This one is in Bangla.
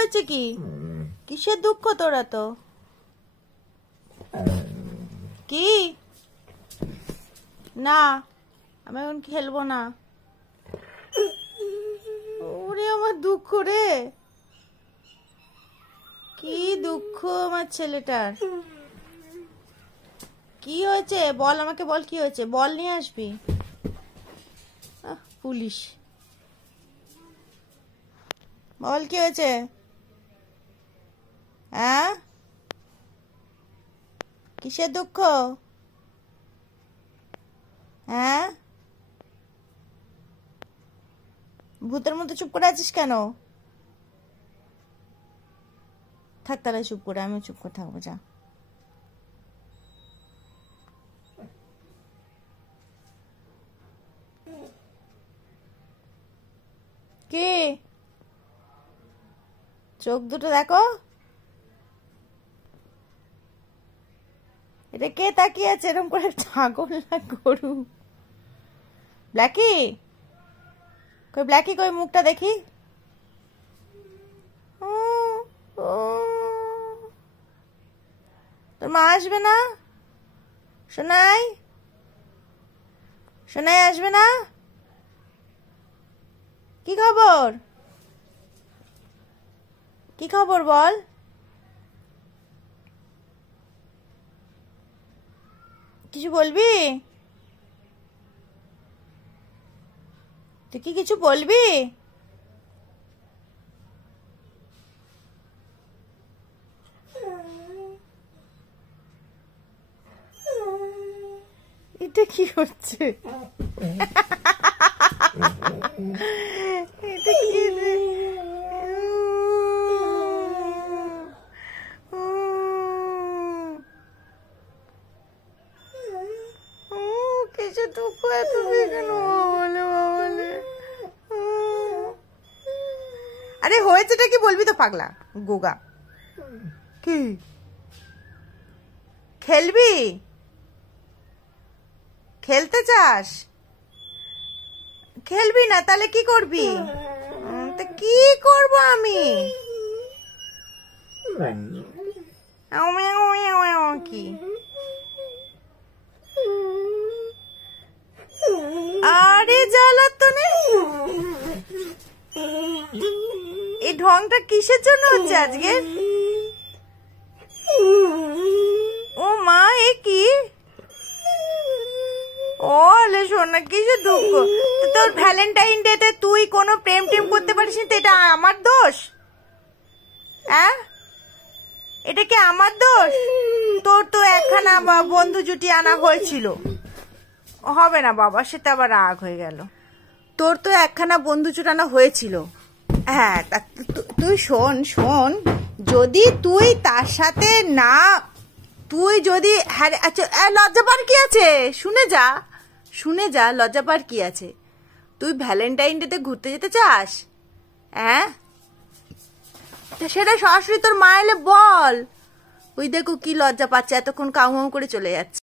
হয়েছে কি? কিসের দুঃখ তোরা তো? কি না, আমি এখন খেলবো না। ওরে আমার দুঃখ রে, কি দুঃখ আমার ছেলেটার। কি হয়েছে বল আমাকে, বল কি হয়েছে, বল নিয়ে আসবি। পুলিশ, বল কি হয়েছে? হ্যাঁ, কিসের দুঃখ? হ্যাঁ, ভূতের মতো চুপ করে আছিস কেন? থাক তাহলে চুপ করে, আমিও চুপ করে থাকবো, যা। কি চোখ দুটো দেখো, এটা কে তাকিয়ে আছে এরকম করে, ছাগল না গরু? ব্ল্যাকি কই, ব্ল্যাকি কই, মুখটা দেখি। তোর মা আসবে না? সোনাই, সোনাই আসবে না? কি খবর, কি খবর বল। কিছু বলবি? তুই কি কিছু বলবি? এটা কি হচ্ছে? এটা কি রে? কিছু দুঃখ এত কেন বলে বলে? আরে হয়েছেটা কি বলবি তো পাগলা গোগা। কি খেলবি? খেলতে চাস? খেলবি না তাহলে কি করবি? তা কি করব আমি? কি আরে জ্বালাতনে, এই ঢংটা কিসের জন্য হচ্ছে আজকে? ও মা, এ কি? ওলে সোনা, কিসের দুঃখ? তোর ভ্যালেন্টাইন ডে তে তুই কোনো প্রেম টেম করতে পারিস না, এটা আমার দোষ? হ্যাঁ, এটা কি আমার দোষ? তোর তো একখানা বন্ধু জুটি আনা হয়েছিল। হবে না বাবা, সেটা আবার রাগ হয়ে গেল। তোর তো একখানা বন্ধু জুটানো হয়েছিল। হ্যাঁ, তুই শোন শোন, যদি তুই তার সাথে না, তুই যদি, হ্যাঁ আচ্ছা, লজ্জা পার কি আছে? শুনে যা, শুনে যা, লজ্জা পার কি আছে? তুই ভ্যালেন্টাইন ডে তে ঘুরতে যেতে চাস? হ্যাঁ, সেটা সরাসরি তোর মা এলে বল। ওই দেখো কি লজ্জা পাচ্ছে, এতক্ষণ কাউ করে চলে যাচ্ছে।